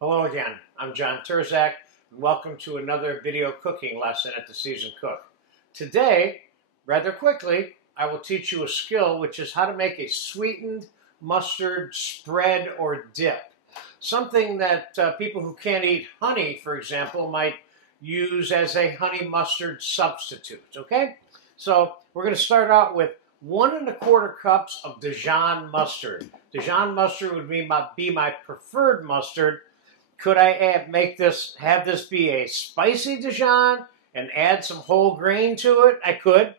Hello again, I'm John Turzak, and welcome to another video cooking lesson at The Seasoned Cook. Today, rather quickly, I will teach you a skill which is how to make a sweetened mustard spread or dip. Something that people who can't eat honey, for example, might use as a honey mustard substitute, okay? So we're going to start out with 1 1/4 cups of Dijon mustard. Dijon mustard would be my preferred mustard. Could I have this be a spicy Dijon and add some whole grain to it? I could.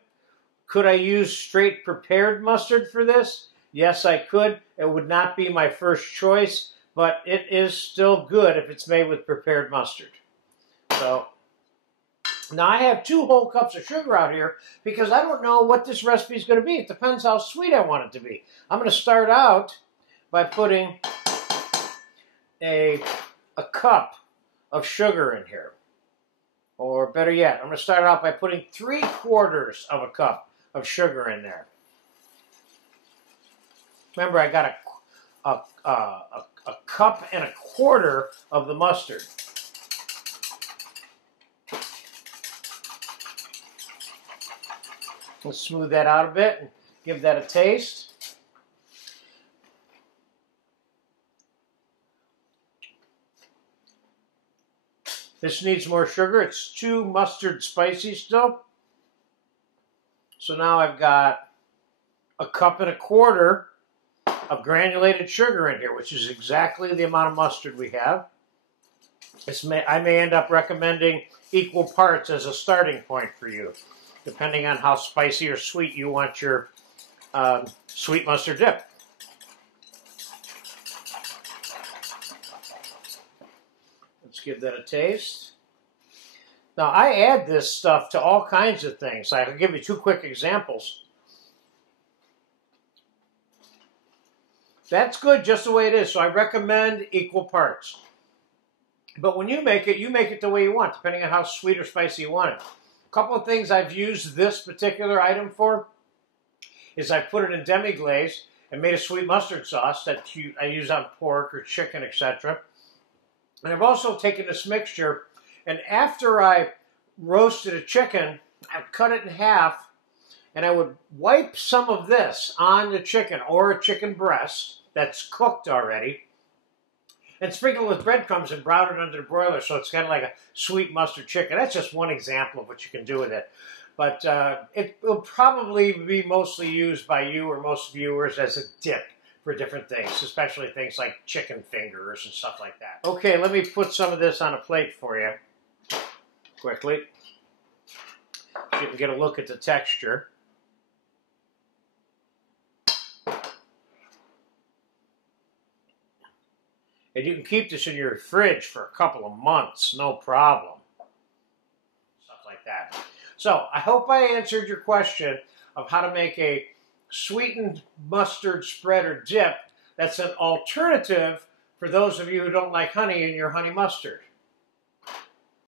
Could I use straight prepared mustard for this? Yes, I could. It would not be my first choice, but it is still good if it's made with prepared mustard. So now I have 2 whole cups of sugar out here because I don't know what this recipe is going to be. It depends how sweet I want it to be. I'm going to start out by putting a cup of sugar in here. Or better yet, I'm going to start out by putting 3/4 of a cup of sugar in there. Remember, I got a cup and 1/4 of the mustard. Let's smooth that out a bit and give that a taste. This needs more sugar. It's too mustard spicy still. So now I've got a cup and 1/4 of granulated sugar in here, which is exactly the amount of mustard we have. I may end up recommending equal parts as a starting point for you, depending on how spicy or sweet you want your sweet mustard dip. Let's give that a taste. Now, I add this stuff to all kinds of things. I'll give you 2 quick examples. That's good just the way it is, so I recommend equal parts. But when you make it the way you want, depending on how sweet or spicy you want it. A couple of things I've used this particular item for is I put it in demi-glaze and made a sweet mustard sauce that I use on pork or chicken, etc. And I've also taken this mixture, and after I roasted a chicken, I'd cut it in half, and I would wipe some of this on the chicken or a chicken breast that's cooked already, and sprinkle it with breadcrumbs and brown it under the broiler so it's kind of like a sweet mustard chicken. That's just one example of what you can do with it. But it will probably be mostly used by you or most viewers as a dip for different things, especially things like chicken fingers and stuff like that. Okay, let me put some of this on a plate for you quickly so you can get a look at the texture. And you can keep this in your fridge for a couple of months, no problem. Stuff like that. So, I hope I answered your question of how to make a sweetened mustard spread or dip that's an alternative for those of you who don't like honey in your honey mustard.